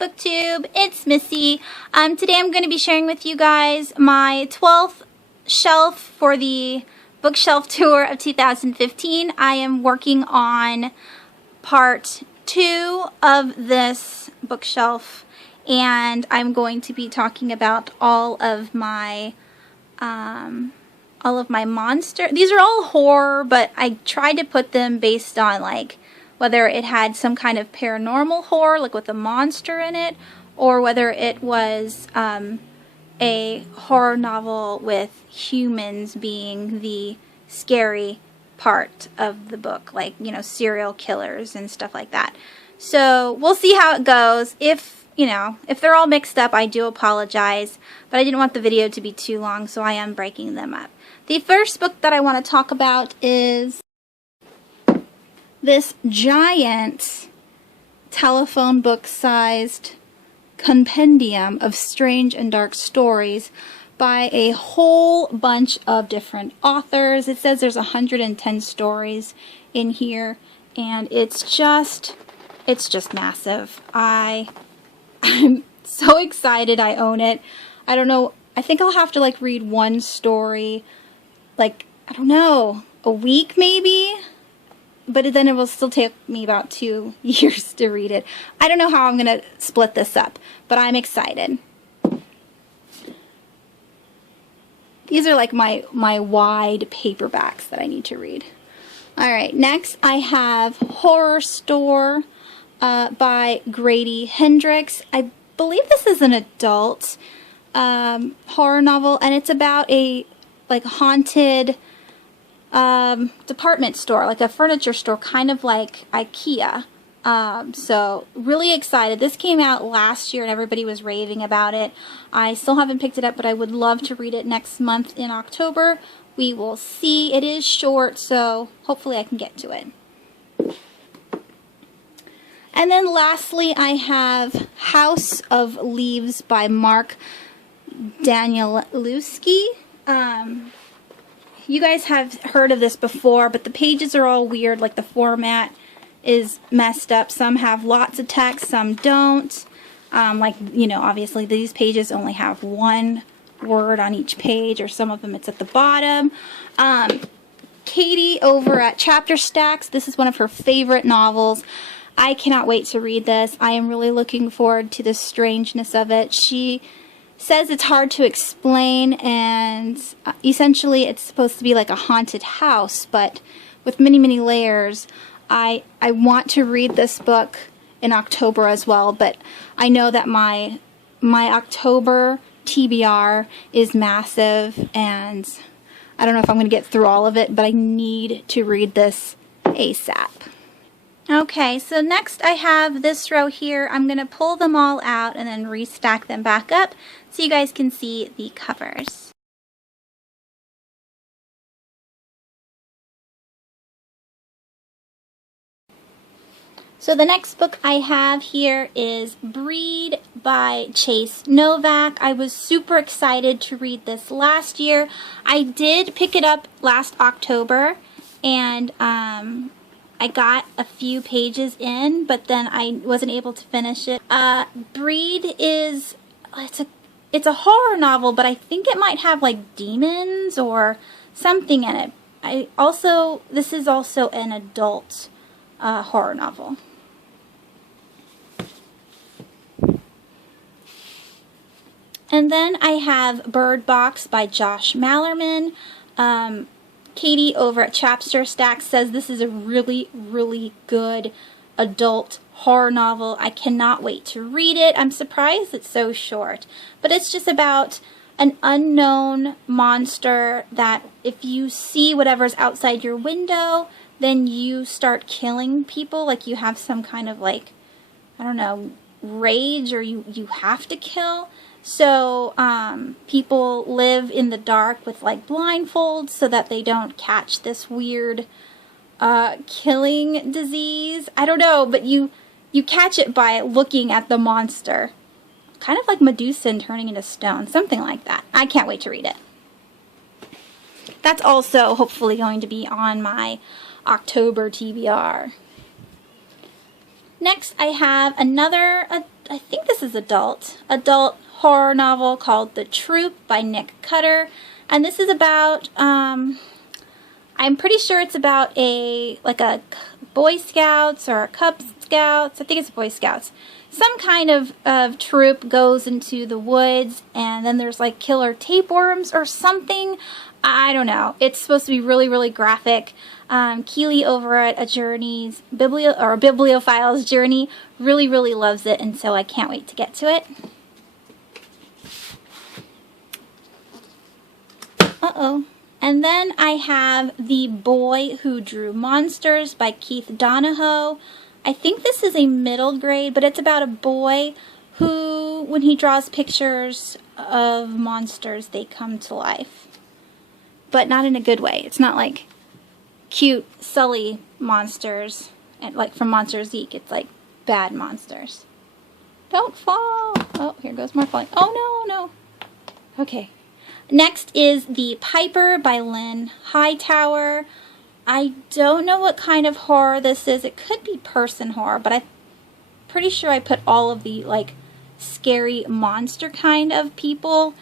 BookTube, it's Missy. Today I'm going to be sharing with you guys my 12th shelf for the bookshelf tour of 2015. I am working on part 2 of this bookshelf, and I'm going to be talking about all of my monster. These are all horror, but I tried to put them based on like whether it had some kind of paranormal horror, like with a monster in it, or whether it was a horror novel with humans being the scary part of the book, like, you know, serial killers and stuff like that. So we'll see how it goes. If they're all mixed up, I do apologize, but I didn't want the video to be too long, so I am breaking them up. The first book that I want to talk about is this giant telephone book-sized compendium of strange and dark stories by a whole bunch of different authors. It says there's 110 stories in here, and it's just massive. I'm so excited I own it. I don't know, I think I'll have to like read one story, like, I don't know, a week maybe? But then it will still take me about 2 years to read it. I don't know how I'm going to split this up, but I'm excited. These are like my wide paperbacks that I need to read. Alright, next I have Horror Store by Grady Hendrix. I believe this is an adult horror novel, and it's about a like haunted department store, like a furniture store, kind of like IKEA. So really excited. This came out last year and everybody was raving about it. I still haven't picked it up, but I would love to read it next month in October. We will see. It is short, so hopefully I can get to it. And then lastly, I have House of Leaves by Mark Danielewski. You guys have heard of this before, but the pages are all weird, like the format is messed up. Some have lots of text, some don't. Like, you know, obviously these pages only have one word on each page, or some of them it's at the bottom. Katie over at Chapter Stacks, this is one of her favorite novels. I cannot wait to read this. I am really looking forward to the strangeness of it. She says it's hard to explain, and essentially it's supposed to be like a haunted house, but with many, many layers. I want to read this book in October as well, but I know that my October TBR is massive, and I don't know if I'm going to get through all of it, but I need to read this ASAP. Okay, so next I have this row here. I'm going to pull them all out and then restack them back up so you guys can see the covers. So the next book I have here is Breed by Chase Novak. I was super excited to read this last year. I did pick it up last October, and I got a few pages in, but then I wasn't able to finish it. Breed is, it's a horror novel, but I think it might have like demons or something in it. This is also an adult horror novel. And then I have Bird Box by Josh Mallerman. Katie over at Chapter Stacks says this is a really, really good adult horror novel. I cannot wait to read it. I'm surprised it's so short. But it's just about an unknown monster that if you see whatever's outside your window, then you start killing people. Like you have some kind of like, I don't know, rage, or you have to kill. So people live in the dark with like blindfolds so that they don't catch this weird killing disease. I don't know, but you catch it by looking at the monster. Kind of like Medusa and turning into stone, something like that. I can't wait to read it. That's also hopefully going to be on my October TBR. Next, I have another I think this is adult horror novel called The Troop by Nick Cutter. And this is about, I'm pretty sure it's about a Boy Scouts or a Cub Scouts. I think it's Boy Scouts. Some kind of troop goes into the woods, and then there's like killer tapeworms or something. I don't know. It's supposed to be really, really graphic. Keely over at A Journey's Bibliophile's Journey really, really loves it, and so I can't wait to get to it. Uh-oh. And then I have The Boy Who Drew Monsters by Keith Donahoe. I think this is a middle grade, but it's about a boy who, when he draws pictures of monsters, they come to life. But not in a good way. It's not like cute, Sully monsters, and like from Monsters, Inc. It's like bad monsters. Don't fall! Oh, here goes more falling. Oh, no, no. Okay. Next is The Piper by Lynn Hightower. I don't know what kind of horror this is. It could be person horror, but I'm pretty sure I put all of the like scary monster kind of people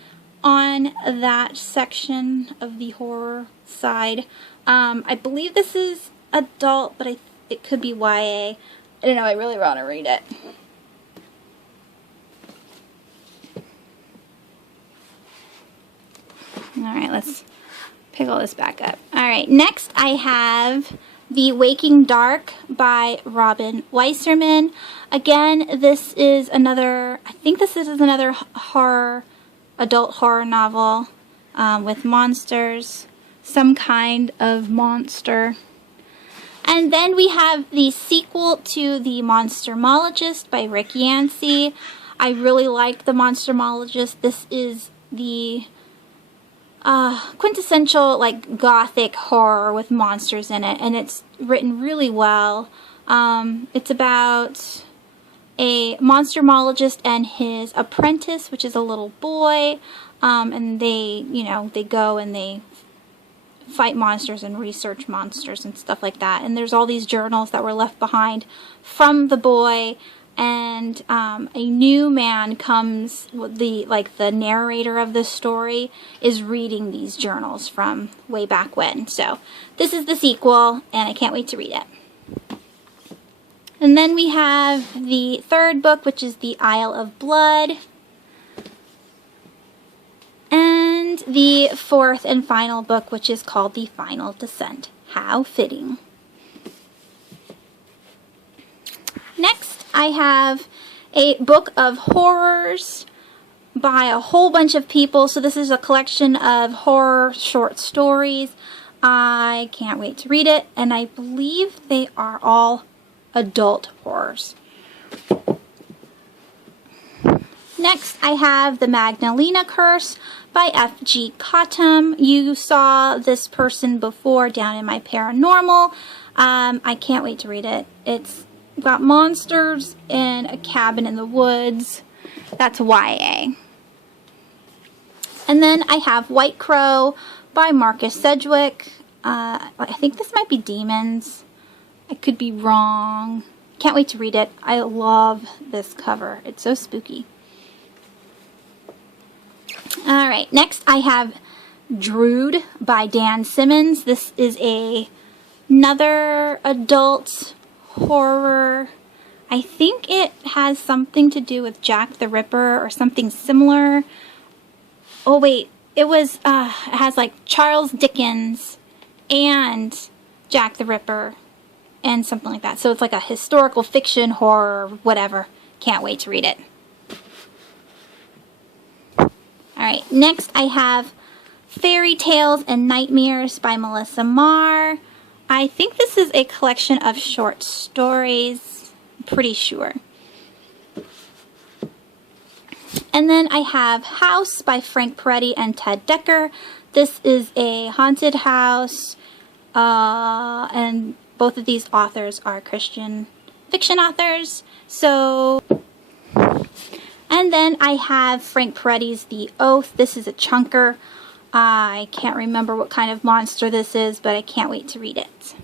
on that section of the horror side. I believe this is adult, but it could be YA. I don't know, I really want to read it. Alright, let's pick all this back up. Alright, next I have The Waking Dark by Robin Weisserman. Again, this is another, I think this is another adult horror novel with monsters, some kind of monster. And then we have the sequel to The Monstermologist by Rick Yancey. I really liked The Monstermologist. This is the quintessential like Gothic horror with monsters in it, and it's written really well. It's about a monstermologist and his apprentice, which is a little boy, and they go and they fight monsters and research monsters and stuff like that. And there's all these journals that were left behind from the boy, and a new man comes. The narrator of the story is reading these journals from way back when. So this is the sequel, and I can't wait to read it. And then we have the third book, which is The Isle of Blood. And the fourth and final book, which is called The Final Descent. How fitting. Next, I have a book of horrors by a whole bunch of people. So this is a collection of horror short stories. I can't wait to read it, and I believe they are all adult horrors. Next, I have The Magdalena Curse by F.G. Cottam. You saw this person before down in my paranormal. I can't wait to read it. It's got monsters in a cabin in the woods. That's YA. And then I have White Crow by Marcus Sedgwick. I think this might be demons. I could be wrong. Can't wait to read it. I love this cover. It's so spooky. Alright, next I have Drood by Dan Simmons. This is another adult horror. I think it has something to do with Jack the Ripper or something similar. Oh wait, it has like Charles Dickens and Jack the Ripper and something like that. So it's like a historical fiction horror, whatever. Can't wait to read it. Alright, next I have Fairy Tales and Nightmares by Melissa Marr. I think this is a collection of short stories. I'm pretty sure. And then I have House by Frank Peretti and Ted Decker. This is a haunted house, and both of these authors are Christian fiction authors. And then I have Frank Peretti's The Oath. This is a chunker. I can't remember what kind of monster this is, but I can't wait to read it.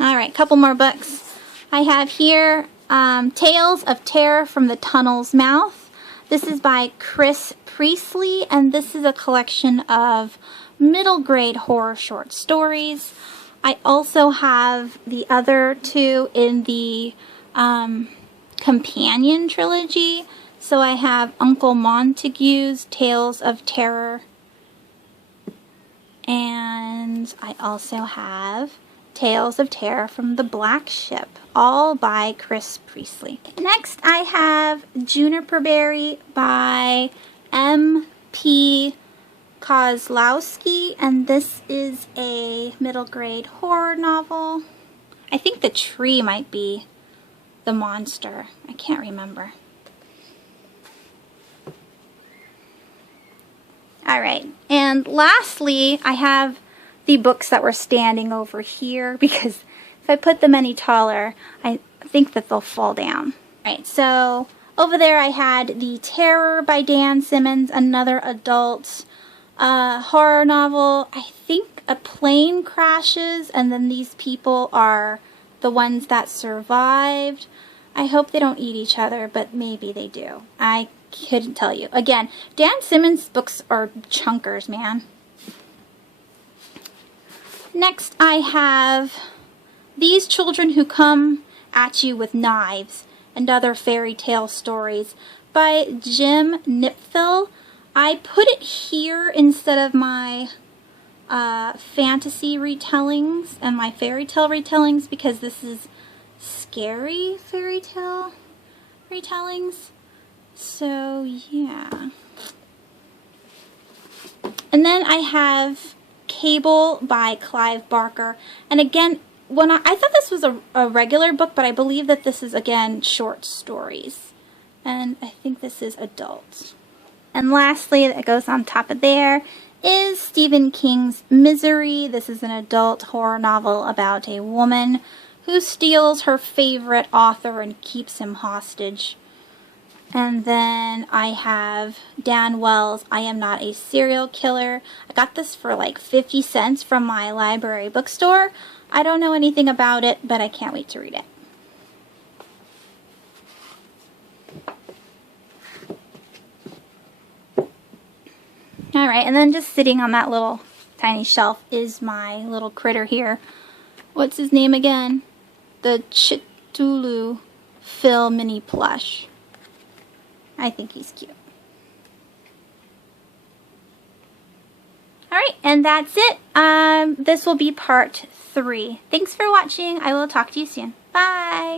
Alright, couple more books. I have here Tales of Terror from the Tunnel's Mouth. This is by Chris Priestley, and this is a collection of middle grade horror short stories. I also have the other two in the companion trilogy. So I have Uncle Montague's Tales of Terror, and I also have Tales of Terror from the Black Ship, all by Chris Priestley. Next I have Juniper Berry by M.P. Kozlowski, and this is a middle grade horror novel. I think the tree might be the monster. I can't remember. Alright, and lastly, I have the books that were standing over here because if I put them any taller, I think that they'll fall down. Alright, so over there I had The Terror by Dan Simmons, another adult horror novel. I think a plane crashes and then these people are the ones that survived. I hope they don't eat each other, but maybe they do. I couldn't tell you. Again, Dan Simmons books are chunkers, man. Next I have These Children Who Come at You with Knives and Other Fairy Tale Stories by Jim Nipfel. I put it here instead of my fantasy retellings and my fairy tale retellings because this is scary fairy tale retellings. So yeah. And then I have Cable by Clive Barker. And again, when I thought this was a regular book, but I believe that this is again short stories. And I think this is adult. And lastly, that goes on top of there, is Stephen King's Misery. This is an adult horror novel about a woman who steals her favorite author and keeps him hostage. And then I have Dan Wells' I Am Not a Serial Killer. I got this for like 50 cents from my library bookstore. I don't know anything about it, but I can't wait to read it. Alright, and then just sitting on that little tiny shelf is my little critter here. What's his name again? The Chitulu Phil mini plush. I think he's cute. Alright, and that's it. This will be part 3. Thanks for watching. I will talk to you soon. Bye!